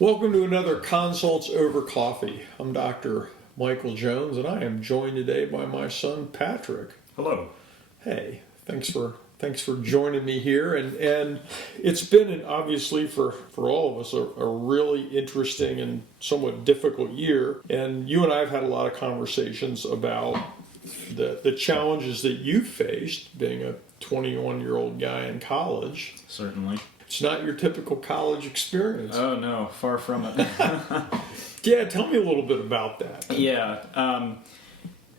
Welcome to another Consults Over Coffee. I'm Dr. Michael Jones, and I am joined today by my son Patrick. Hello. Hey, thanks for joining me here, and it's been obviously for all of us a really interesting and somewhat difficult year. And you and I have had a lot of conversations about the challenges that you faced being a 21-year-old guy in college. Certainly. It's not your typical college experience. Oh, no, far from it. Yeah, tell me a little bit about that. Yeah,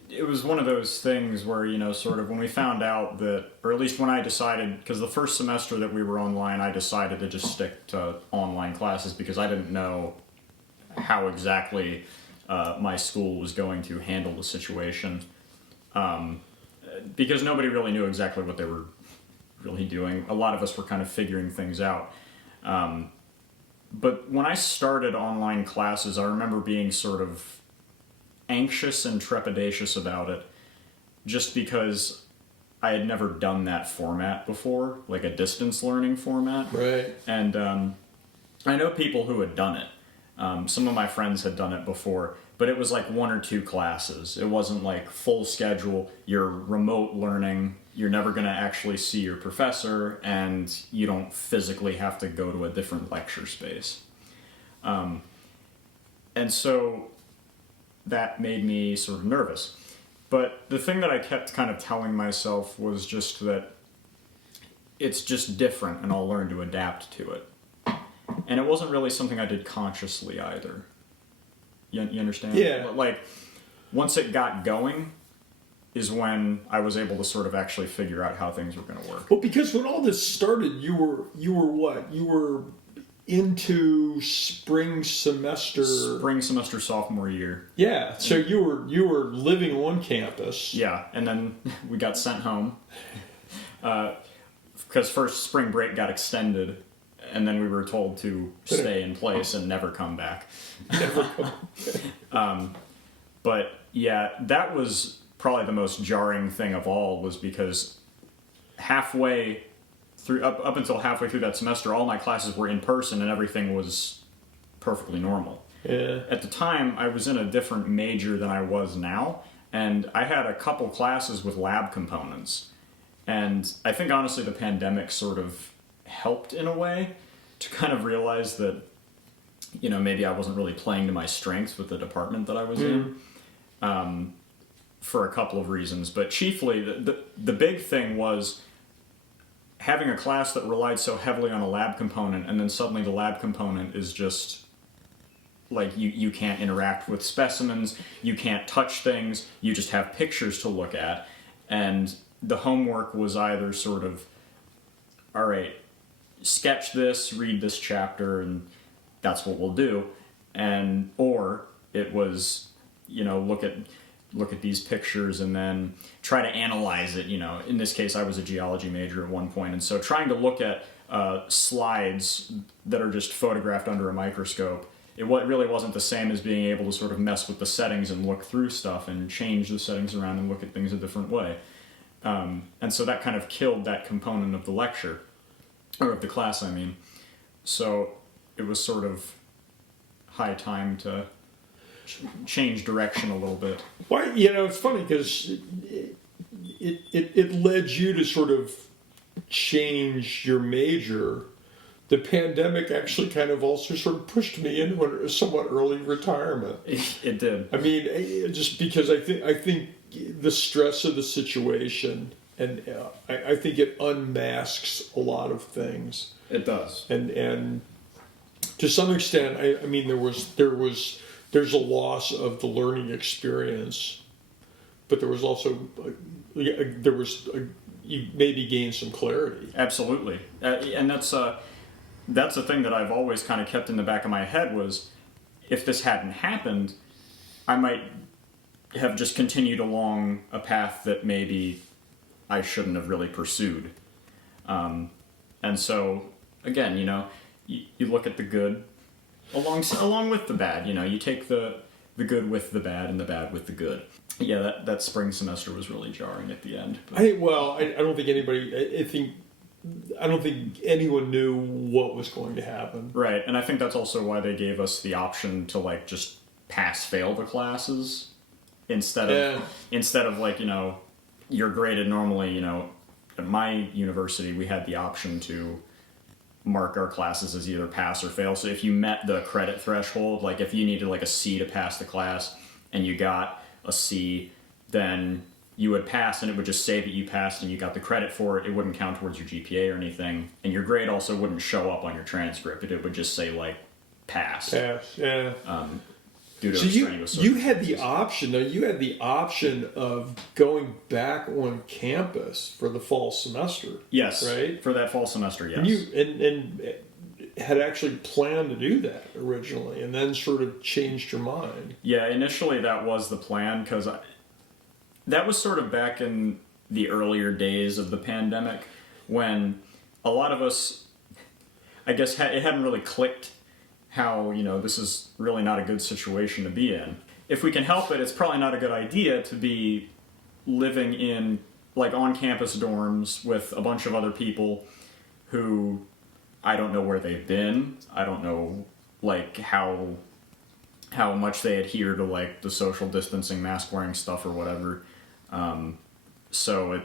it was one of those things where, sort of when we found out that, or at least when I decided, because the first semester that we were online, I decided to just stick to online classes because I didn't know how exactly my school was going to handle the situation. Because nobody really knew exactly what they were really doing. A lot of us were kind of figuring things out. But when I started online classes, I remember being sort of anxious and trepidatious about it, just because I had never done that format before, like a distance learning format. Right. And I know people who had done it. Some of my friends had done it before, but it was like one or two classes. It wasn't like full schedule. You're remote learning. You're never going to actually see your professor, and you don't physically have to go to a different lecture space. And so that made me sort of nervous. But the thing that I kept kind of telling myself was just that it's just different, and I'll learn to adapt to it. And it wasn't really something I did consciously either. You understand? Yeah. Like, once it got going is when I was able to sort of actually figure out how things were going to work. Well, because when all this started, you were what? You were into spring semester sophomore year. Yeah, so you were living on campus. Yeah, and then we got sent home because first spring break got extended, and then we were told to stay in place and never come back. Never come back. But yeah, that was probably the most jarring thing of all, was because halfway through, up until halfway through that semester, all my classes were in person and everything was perfectly normal. Yeah. At the time, I was in a different major than I was now, and I had a couple classes with lab components. And I think honestly the pandemic sort of helped in a way to kind of realize that, maybe I wasn't really playing to my strengths with the department that I was in. For a couple of reasons, but chiefly the big thing was having a class that relied so heavily on a lab component, and then suddenly the lab component is just like you can't interact with specimens, you can't touch things, you just have pictures to look at, and the homework was either sort of, all right, sketch this, read this chapter, and that's what we'll do, or it was, look at these pictures and then try to analyze it. In this case, I was a geology major at one point, and so trying to look at slides that are just photographed under a microscope, it really wasn't the same as being able to sort of mess with the settings and look through stuff and change the settings around and look at things a different way. And so that kind of killed that component of the lecture, or of the class, I mean. So it was sort of high time to change direction a little bit. Why? It's funny because it led you to sort of change your major. The pandemic actually kind of also sort of pushed me into a somewhat early retirement. It did. I mean, just because I think the stress of the situation, and I think it unmasks a lot of things. It does. And to some extent, I mean, there's a loss of the learning experience, but there was also you maybe gained some clarity. Absolutely, and that's the thing that I've always kind of kept in the back of my head was, if this hadn't happened, I might have just continued along a path that maybe I shouldn't have really pursued. And so again, you look at the good along with the bad. You take the good with the bad and the bad with the good. Yeah, that spring semester was really jarring at the end. I don't think anybody. I think I don't think anyone knew what was going to happen. Right, and I think that's also why they gave us the option to like just pass-fail the classes instead of like, you know, you're graded normally, you know, at my university we had the option to mark our classes as either pass or fail. So if you met the credit threshold, like if you needed like a C to pass the class and you got a C, then you would pass and it would just say that you passed and you got the credit for it. It wouldn't count towards your GPA or anything. And your grade also wouldn't show up on your transcript. It would just say like pass. Pass, yeah. Due to So extraneous you had the circumstances. option, though, you had the option of going back on campus for the fall semester. Yes. Right? For that fall semester, yes. And you had actually planned to do that originally, and then sort of changed your mind. Yeah, initially that was the plan, because that was sort of back in the earlier days of the pandemic when a lot of us, I guess, it hadn't really clicked how, you know, this is really not a good situation to be in. If we can help it, it's probably not a good idea to be living in, like, on-campus dorms with a bunch of other people who I don't know where they've been. I don't know, like, how much they adhere to, like, the social distancing, mask wearing stuff or whatever. So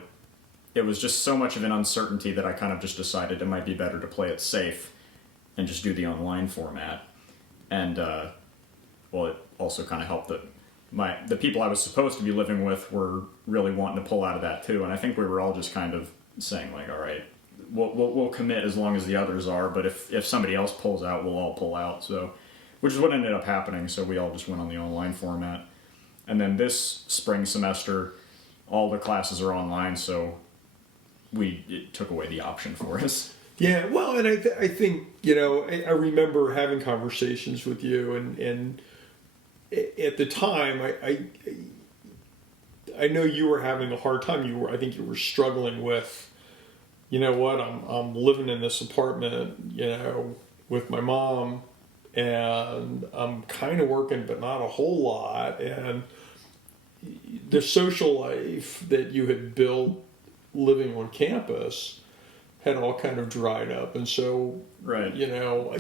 it was just so much of an uncertainty that I kind of just decided it might be better to play it safe and just do the online format. And, well, it also kind of helped that the people I was supposed to be living with were really wanting to pull out of that too. And I think we were all just kind of saying, like, all right, we'll commit as long as the others are, but if somebody else pulls out, we'll all pull out. So, which is what ended up happening. So we all just went on the online format. And then this spring semester, all the classes are online, so it took away the option for us. Yeah, well, and I think, you know, I remember having conversations with you, and at the time, I know you were having a hard time. I think you were struggling with, you know what, I'm living in this apartment, you know, with my mom, and I'm kind of working, but not a whole lot, and the social life that you had built living on campus had all kind of dried up. And so, Right. you know,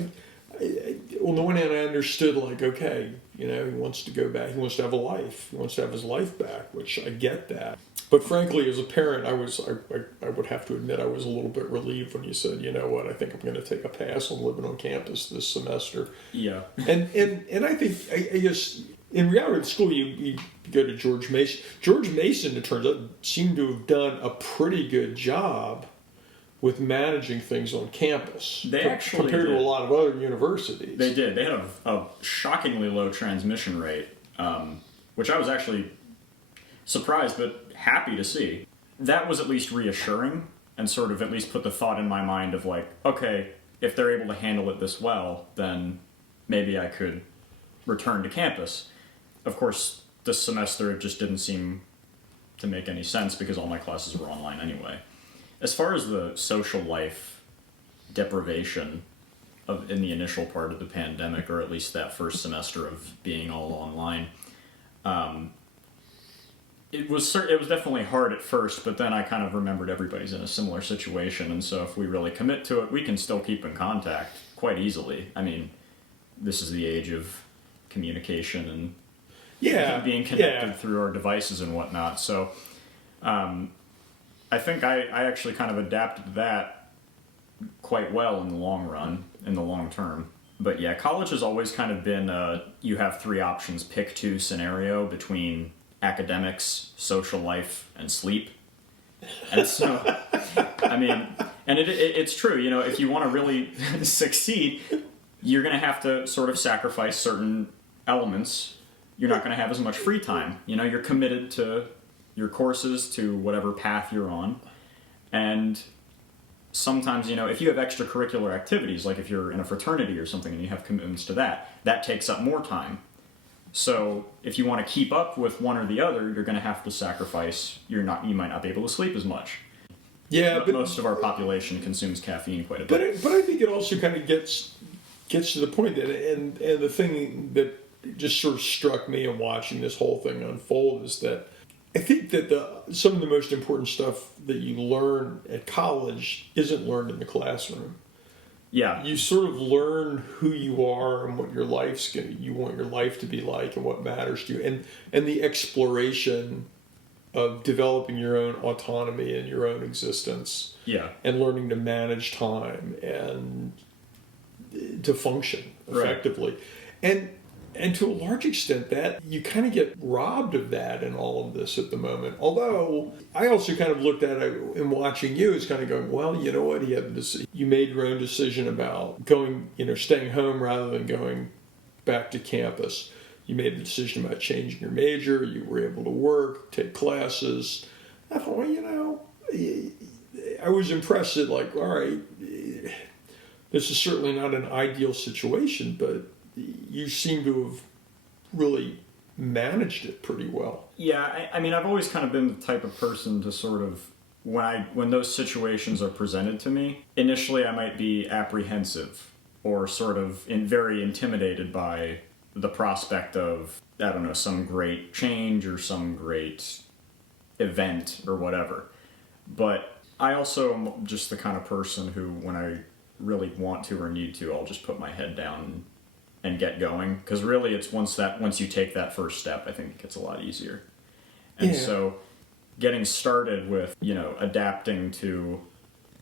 on the one hand, I understood, like, okay, you know, he wants to go back, he wants to have a life, he wants to have his life back, which I get that. But frankly, as a parent, I would have to admit I was a little bit relieved when you said, you know what, I think I'm going to take a pass on living on campus this semester. Yeah. And I think, I guess, in reality, at school, you go to George Mason. George Mason, it turns out, seemed to have done a pretty good job with managing things on campus. They actually compared did. to a lot of other universities. They did. They had a shockingly low transmission rate, which I was actually surprised but happy to see. That was at least reassuring and sort of at least put the thought in my mind of like, okay, if they're able to handle it this well, then maybe I could return to campus. Of course, this semester it just didn't seem to make any sense because all my classes were online anyway. As far as the social life deprivation in the initial part of the pandemic, or at least that first semester of being all online, it was definitely hard at first, but then I kind of remembered everybody's in a similar situation, and so if we really commit to it, we can still keep in contact quite easily. I mean, this is the age of communication and being connected through our devices and whatnot, so I think I actually kind of adapted to that quite well in the long run, in the long term. But yeah, college has always kind of been you have three options, pick two scenario between academics, social life, and sleep. And so, I mean, and it's true, you know, if you want to really succeed, you're going to have to sort of sacrifice certain elements. You're not going to have as much free time. You know, you're committed to your courses, to whatever path you're on. And sometimes, you know, if you have extracurricular activities, like if you're in a fraternity or something and you have commitments to that takes up more time. So if you want to keep up with one or the other, you're going to have to sacrifice. You might not be able to sleep as much. Yeah, but most of our population consumes caffeine quite a bit. But I think it also kind of gets to the point that, and the thing that just sort of struck me in watching this whole thing unfold is that I think that some of the most important stuff that you learn at college isn't learned in the classroom. Yeah. You sort of learn who you are and what you want your life to be like and what matters to you, and the exploration of developing your own autonomy and your own existence. Yeah. And learning to manage time and to function effectively. Right. And to a large extent, that you kind of get robbed of that in all of this at the moment. Although I also kind of looked at it in watching you as kind of going, well, you know what? You made your own decision about going, staying home rather than going back to campus. You made the decision about changing your major. You were able to work, take classes. I thought, well, I was impressed that, like, all right, this is certainly not an ideal situation, but you seem to have really managed it pretty well. Yeah, I mean, I've always kind of been the type of person to sort of, when those situations are presented to me, initially I might be apprehensive or sort of very intimidated by the prospect of, I don't know, some great change or some great event or whatever. But I also am just the kind of person who, when I really want to or need to, I'll just put my head down and get going. Because really, it's once you take that first step, I think it gets a lot easier. And so getting started with, adapting to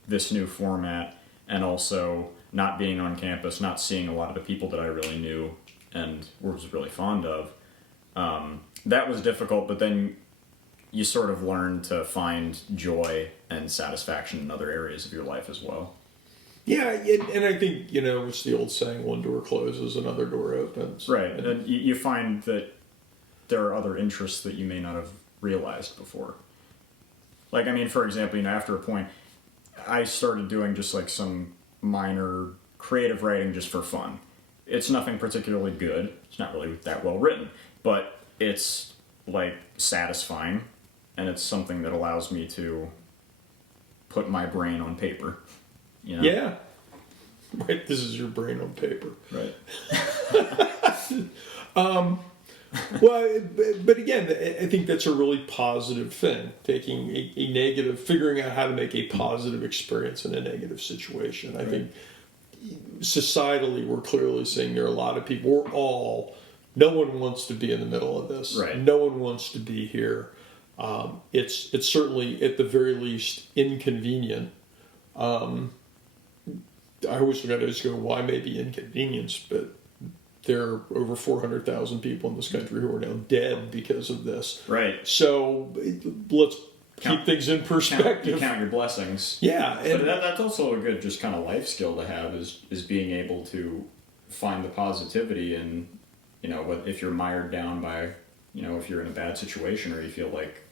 this new format and also not being on campus, not seeing a lot of the people that I really knew and was really fond of, that was difficult, but then you sort of learn to find joy and satisfaction in other areas of your life as well. Yeah, and I think, it's the old saying, one door closes, another door opens. Right, and you find that there are other interests that you may not have realized before. Like, I mean, for example, after a point, I started doing just like some minor creative writing just for fun. It's nothing particularly good. It's not really that well written, but it's like satisfying, and it's something that allows me to put my brain on paper. Yeah. Right, this is your brain on paper. Right. Well, but again, I think that's a really positive thing, taking a negative, figuring out how to make a positive experience in a negative situation. I think societally, we're clearly seeing there are a lot of people, no one wants to be in the middle of this. Right. No one wants to be here. It's certainly, at the very least, inconvenient. I always look at it as going, well, I may be inconvenienced, but there are over 400,000 people in this country who are now dead because of this. Right. So let's keep things in perspective. Count your blessings. Yeah. But that's also a good just kind of life skill to have is being able to find the positivity in, if you're mired down by, if you're in a bad situation or you feel like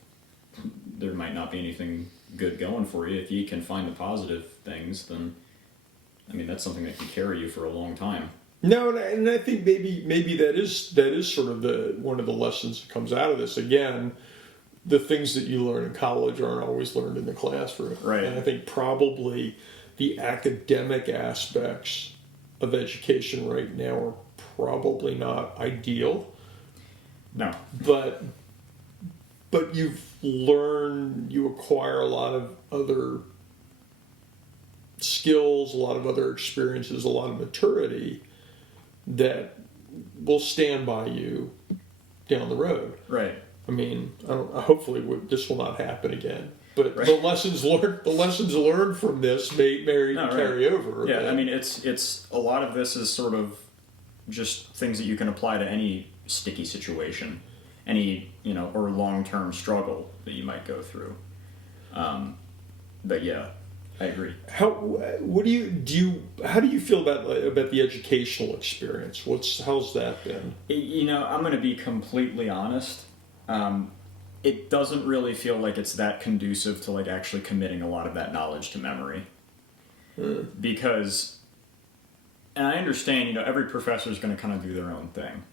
there might not be anything good going for you, if you can find the positive things, then, I mean, that's something that can carry you for a long time. No, and I think maybe that is sort of one of the lessons that comes out of this. Again, the things that you learn in college aren't always learned in the classroom. Right. And I think probably the academic aspects of education right now are probably not ideal. No. But you acquire a lot of other skills, a lot of other experiences, a lot of maturity that will stand by you down the road. Right. I mean, hopefully this will not happen again. But right. the lessons learned from this may carry over. Yeah, I mean, it's a lot of this is sort of just things that you can apply to any sticky situation, any or long-term struggle that you might go through. But yeah, I agree. How do you feel about the educational experience? How's that been? I'm going to be completely honest. It doesn't really feel like it's that conducive to like actually committing a lot of that knowledge to memory. Because, and I understand, every professor is going to kind of do their own thing.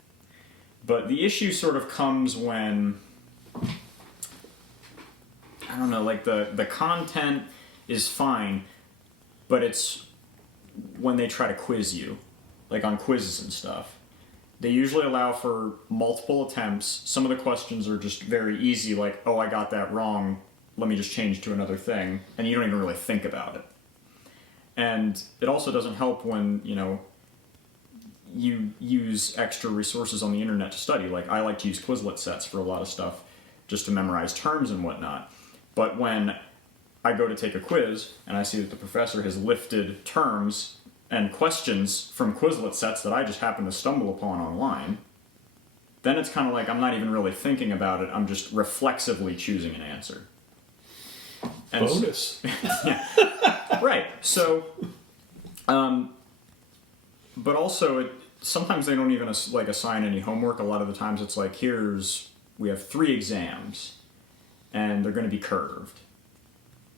But the issue sort of comes when, I don't know, like the content is fine, but it's when they try to quiz you, like on quizzes and stuff. They usually allow for multiple attempts. Some of the questions are just very easy, like, oh, I got that wrong, let me just change to another thing, and you don't even really think about it. And it also doesn't help when, you use extra resources on the internet to study. Like, I like to use Quizlet sets for a lot of stuff, just to memorize terms and whatnot. But when I go to take a quiz, and I see that the professor has lifted terms and questions from Quizlet sets that I just happen to stumble upon online, then it's kind of like I'm not even really thinking about it, I'm just reflexively choosing an answer. And Bonus. Yeah. Right. So, but also, sometimes they don't even assign any homework. A lot of the times it's like, we have 3 exams, and they're going to be curved.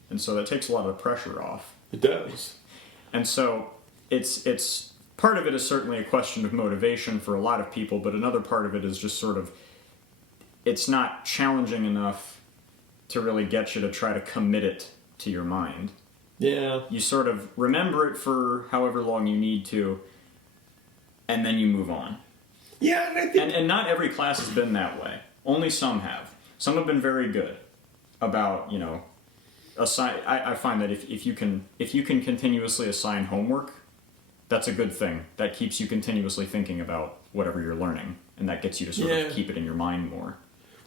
And so that takes a lot of the pressure off. It does. And so it's part of it is certainly a question of motivation for a lot of people, but another part of it is just sort of, it's not challenging enough to really get you to try to commit it to your mind. Yeah. You sort of remember it for however long you need to, and then you move on. Yeah, and I think... And not every class has been that way. Only some have. Some have been very good about, I find that if you can continuously assign homework, that's a good thing. That keeps you continuously thinking about whatever you're learning, and that gets you to sort of keep it in your mind more.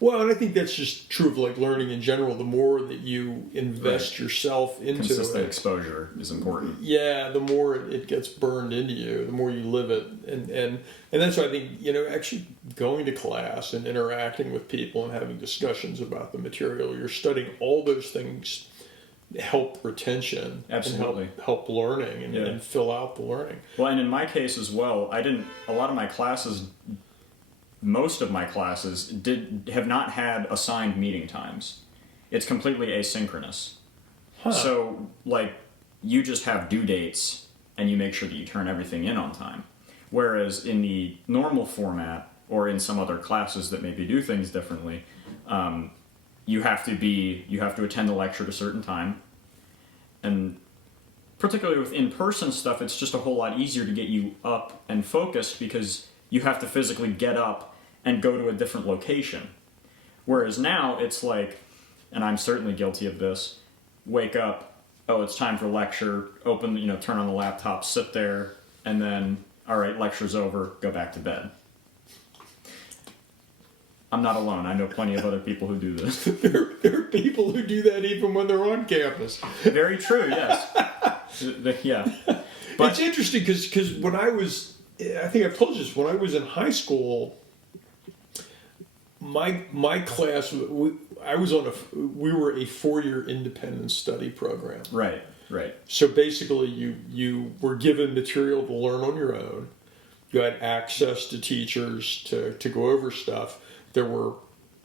Well, and I think that's just true of learning in general. The more that you invest yourself into consistent it, exposure is important. Yeah, the more it gets burned into you, the more you live it, and that's why I think actually going to class and interacting with people and having discussions about the material you're studying, all those things help retention. Absolutely. And help learning and fill out the learning. Well, and in my case as well, most of my classes have not had assigned meeting times. It's completely asynchronous. Huh. So, you just have due dates, and you make sure that you turn everything in on time. Whereas in the normal format, or in some other classes that maybe do things differently, you have to attend the lecture at a certain time. And particularly with in-person stuff, it's just a whole lot easier to get you up and focused because you have to physically get up and go to a different location. Whereas now it's like, and I'm certainly guilty of this, wake up, oh, it's time for lecture, turn on the laptop, sit there, and then, all right, lecture's over, go back to bed. I'm not alone. I know plenty of other people who do this. There are people who do that even when they're on campus. Very true, yes. Yeah. But it's interesting because when I think I've told you this, when I was in high school, my class, we were a 4-year independent study program. Right. So basically you were given material to learn on your own. You had access to teachers to go over stuff. There were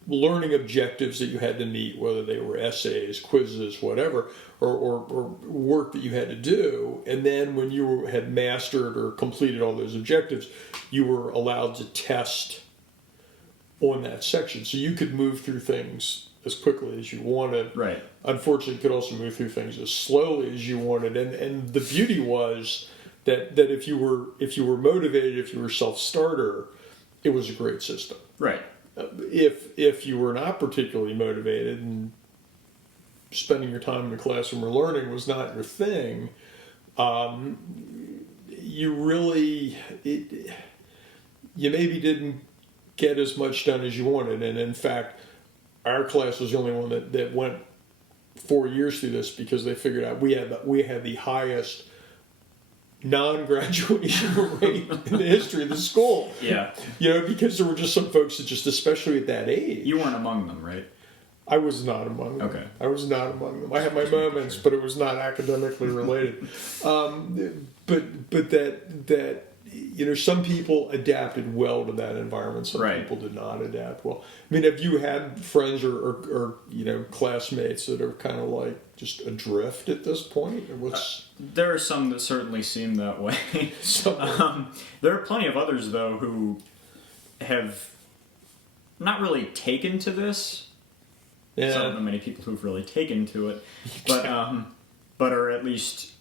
learning objectives that you had to meet, whether they were essays, quizzes, whatever, or work that you had to do. And then when you had mastered or completed all those objectives, you were allowed to test on that section. So you could move through things as quickly as you wanted. Right. Unfortunately, you could also move through things as slowly as you wanted. And the beauty was that if you were motivated, if you were self-starter, it was a great system. Right. If you were not particularly motivated and spending your time in the classroom or learning was not your thing, you maybe didn't get as much done as you wanted. And in fact, our class was the only one that went 4 years through this because they figured out we had the highest non-graduation rate in the history of the school. Yeah. Because there were just some folks that just, especially at that age. You weren't among them, right? I was not among them. Okay. I was not among them. I had my moments, but it was not academically related. But that some people adapted well to that environment. Some people did not adapt well. I mean, have you had friends or classmates that are kind of like just adrift at this point? Or what's... There are some that certainly seem that way. There are plenty of others, though, who have not really taken to this. Yeah. I don't know many people who've really taken to it, but are at least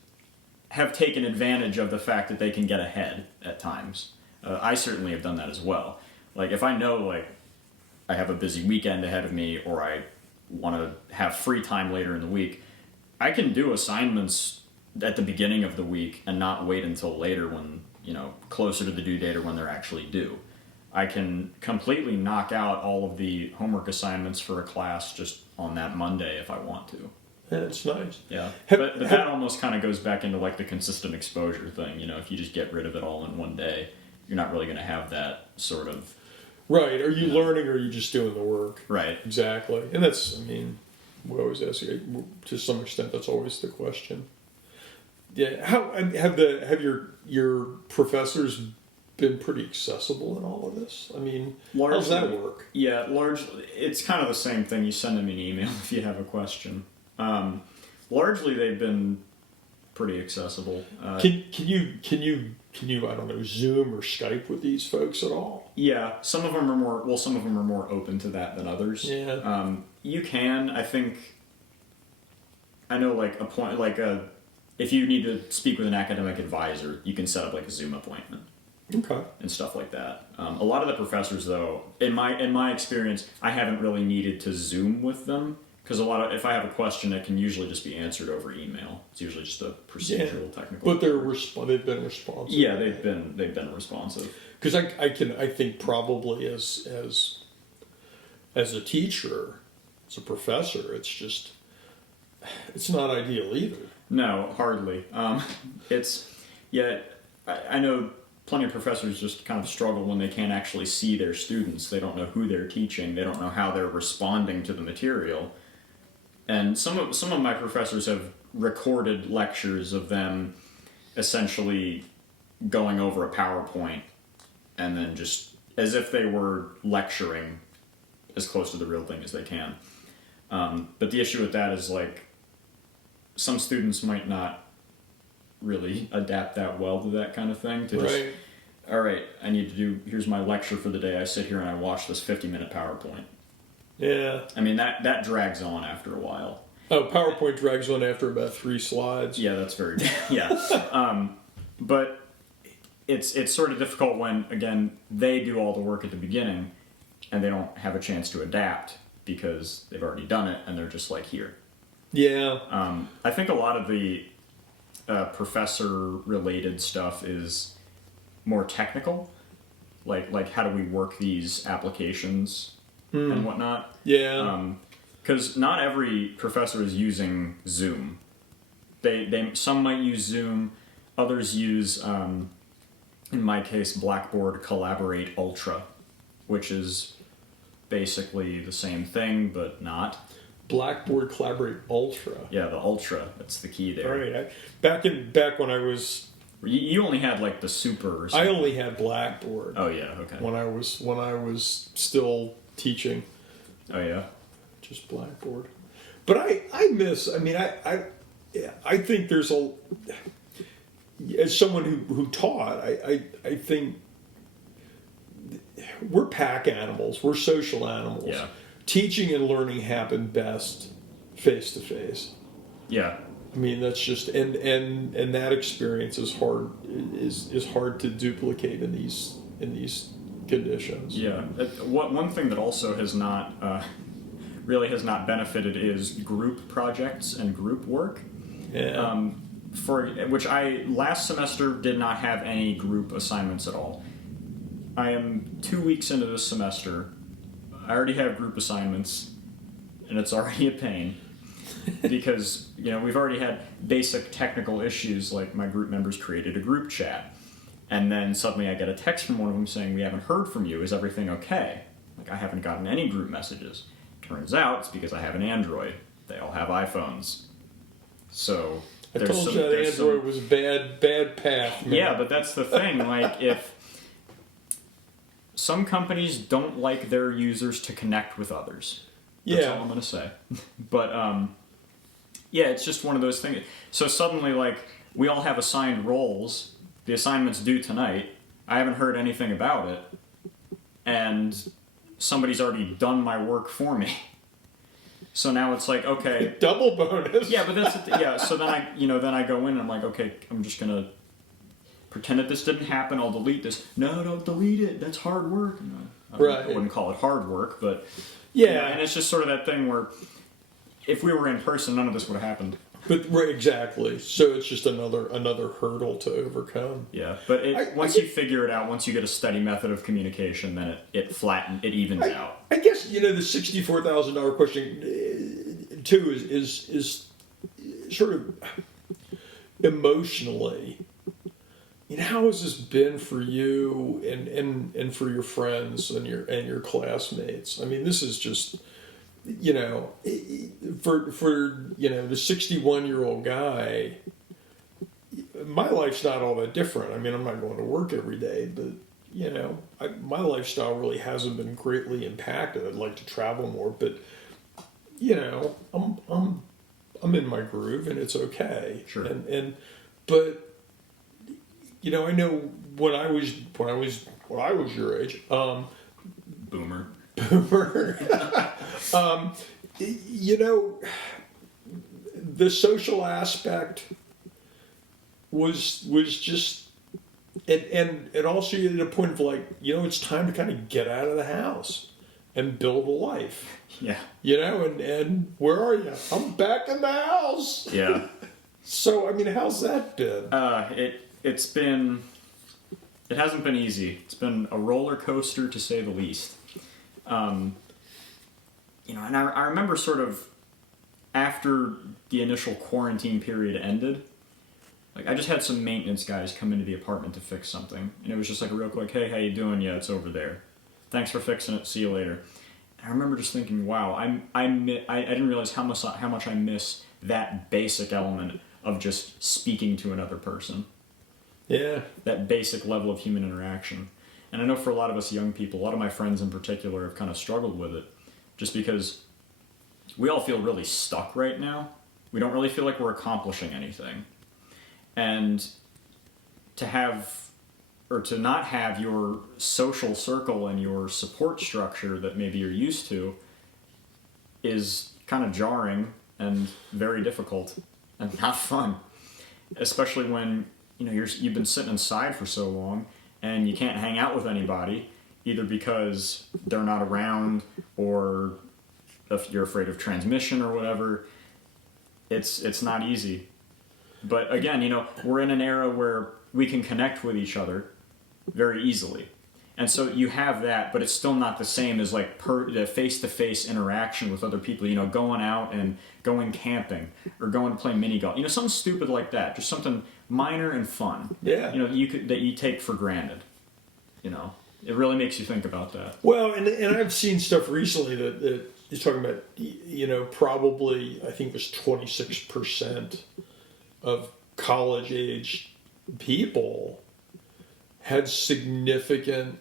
have taken advantage of the fact that they can get ahead at times. I certainly have done that as well. Like, if I know, like, I have a busy weekend ahead of me, or I want to have free time later in the week, I can do assignments at the beginning of the week and not wait until later when, closer to the due date or when they're actually due. I can completely knock out all of the homework assignments for a class just on that Monday if I want to. Yeah, it's nice. Yeah. But that almost kind of goes back into like the consistent exposure thing. If you just get rid of it all in one day, you're not really going to have that sort of... Right. Are you learning or are you just doing the work? Right. Exactly. And that's, we always ask you, to some extent, that's always the question. Yeah. How have your professors been pretty accessible in all of this? Largely, how's that work? Yeah, largely, it's kind of the same thing. You send them an email if you have a question. Largely, they've been pretty accessible. Can you I don't know, Zoom or Skype with these folks at all? Yeah, some of them are more open to that than others. Yeah. You can, I think. I know, if you need to speak with an academic advisor, you can set up like a Zoom appointment. Okay. And stuff like that. A lot of the professors, though, in my experience, I haven't really needed to Zoom with them because if I have a question, it can usually just be answered over email. It's usually just a procedural, technical. But they've been responsive. Yeah, they've been responsive. Because I think probably as a teacher, as a professor, it's not ideal either. No, hardly. I know plenty of professors just kind of struggle when they can't actually see their students. They don't know who they're teaching. They don't know how they're responding to the material. And some of my professors have recorded lectures of them essentially going over a PowerPoint and then just as if they were lecturing as close to the real thing as they can. But the issue with that is some students might not really adapt that well to that kind of thing. Right. All right, here's my lecture for the day. I sit here and I watch this 50-minute PowerPoint. Yeah. That drags on after a while. Oh, PowerPoint drags on after about 3 slides. Yeah, that's very... yeah. But it's sort of difficult when, again, they do all the work at the beginning and they don't have a chance to adapt because they've already done it and they're just here. Yeah. I think a lot of the professor-related stuff is more technical, like how do we work these applications and whatnot. Yeah. Because not every professor is using Zoom. Some might use Zoom, others use, in my case, Blackboard Collaborate Ultra, which is basically the same thing but not. Blackboard Collaborate Ultra. Yeah, the Ultra. That's the key there. All right. Back when I was... You only had the Super or something. I only had Blackboard. Oh, yeah, okay. When I was still teaching. Oh, yeah? Just Blackboard. But I miss... I think there's a... As someone who taught, I think... We're pack animals. We're social animals. Yeah. Teaching and learning happen best face to face. Yeah. That's just and that experience is hard to duplicate in these conditions. Yeah. One thing that also has not really has not benefited is group projects and group work. Yeah. For which I last semester did not have any group assignments at all. I am 2 weeks into this semester. I already have group assignments, and it's already a pain because we've already had basic technical issues like my group members created a group chat, and then suddenly I get a text from one of them saying, "We haven't heard from you. Is everything okay?" I haven't gotten any group messages. Turns out it's because I have an Android. They all have iPhones, so I told you that Android was bad path. Man. Yeah, but that's the thing. If some companies don't like their users to connect with others. That's all I'm going to say. But, it's just one of those things. So suddenly, we all have assigned roles. The assignment's due tonight. I haven't heard anything about it. And somebody's already done my work for me. So now it's okay. Double bonus. Yeah, but that's... so then I go in and I'm okay, I'm just going to pretend that this didn't happen. I'll delete this. No, don't delete it. That's hard work. No, Right. I wouldn't call it hard work, but Yeah. and it's just sort of that thing where if we were in person, none of this would have happened. But right, exactly. So it's just another hurdle to overcome. Yeah, but once you figure it out, once you get a steady method of communication, then it evens out. I guess the $64,000 question too is sort of emotionally. How has this been for you and for your friends and your classmates? I mean, this is just for the 61-year-old guy. My life's not all that different. I mean, I'm not going to work every day, but my lifestyle really hasn't been greatly impacted. I'd like to travel more, but I'm in my groove and it's okay. Sure. But I know when I was your age, Boomer. The social aspect was just, and also you at a point of like, it's time to kind of get out of the house and build a life. Yeah. And where are you? I'm back in the house. Yeah. So, I mean, how's that been? It hasn't been easy. It's been a roller coaster to say the least. And I remember sort of after the initial quarantine period ended, like I just had some maintenance guys come into the apartment to fix something, and it was just like a real quick, "Hey, how you doing? Yeah, it's over there. Thanks for fixing it. See you later." And I remember just thinking, "Wow, I didn't realize how much I miss that basic element of just speaking to another person." Yeah. That basic level of human interaction. And I know for a lot of us young people, a lot of my friends in particular have kind of struggled with it, just because we all feel really stuck right now. We don't really feel like we're accomplishing anything. And to not have your social circle and your support structure that maybe you're used to is kind of jarring and very difficult and not fun. Especially when you've been sitting inside for so long and you can't hang out with anybody, either because they're not around or if you're afraid of transmission or whatever. It's not easy. But again, we're in an era where we can connect with each other very easily. And so you have that, but it's still not the same as like the face-to-face interaction with other people, going out and going camping or going to play mini golf. Something stupid like that, just something minor and fun. Yeah. That you take for granted. It really makes you think about that. Well, and I've seen stuff recently that you're talking about, probably I think it was 26% of college-age people had significant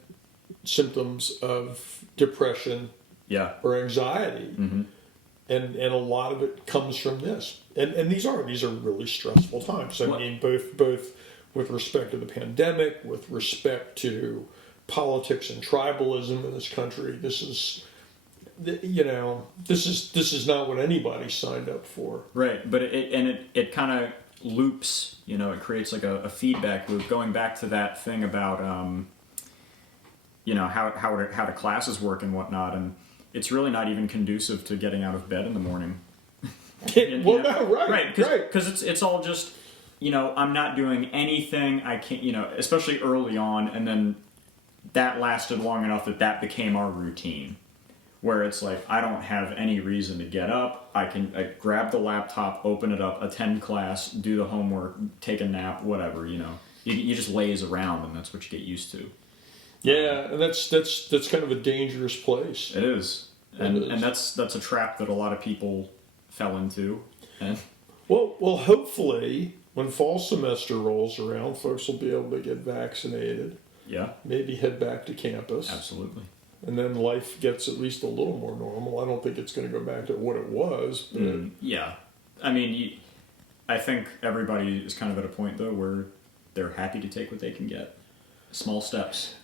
symptoms of depression, yeah, or anxiety, mm-hmm. and a lot of it comes from this. And these are really stressful times. I mean, both with respect to the pandemic, with respect to politics and tribalism in this country. This is not what anybody signed up for. Right, but it kind of loops. It creates like a feedback loop, going back to that thing about how the classes work and whatnot, and it's really not even conducive to getting out of bed in the morning. Right, because it's all just I'm not doing anything. I can't, especially early on, and then that lasted long enough that became our routine, where it's like I don't have any reason to get up. I grab the laptop, open it up, attend class, do the homework, take a nap, whatever. You just laze around, and that's what you get used to. Yeah, and that's kind of a dangerous place. It is, and that's a trap that a lot of people fell into. And well, hopefully when fall semester rolls around, folks will be able to get vaccinated. Yeah, maybe head back to campus. Absolutely. And then life gets at least a little more normal. I don't think it's going to go back to what it was. But yeah, I mean, I think everybody is kind of at a point though where they're happy to take what they can get. Small steps.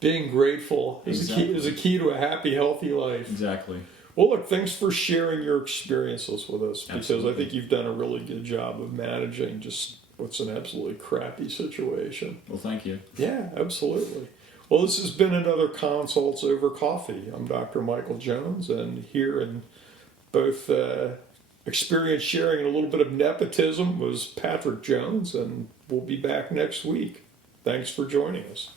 Being grateful is a key to a happy, healthy life. Exactly. Well, look, thanks for sharing your experiences with us, because Absolutely. I think you've done a really good job of managing just what's an absolutely crappy situation. Well, thank you. Yeah, absolutely. Well, this has been another Consults Over Coffee. I'm Dr. Michael Jones, and here in both experience sharing and a little bit of nepotism was Patrick Jones, and we'll be back next week. Thanks for joining us.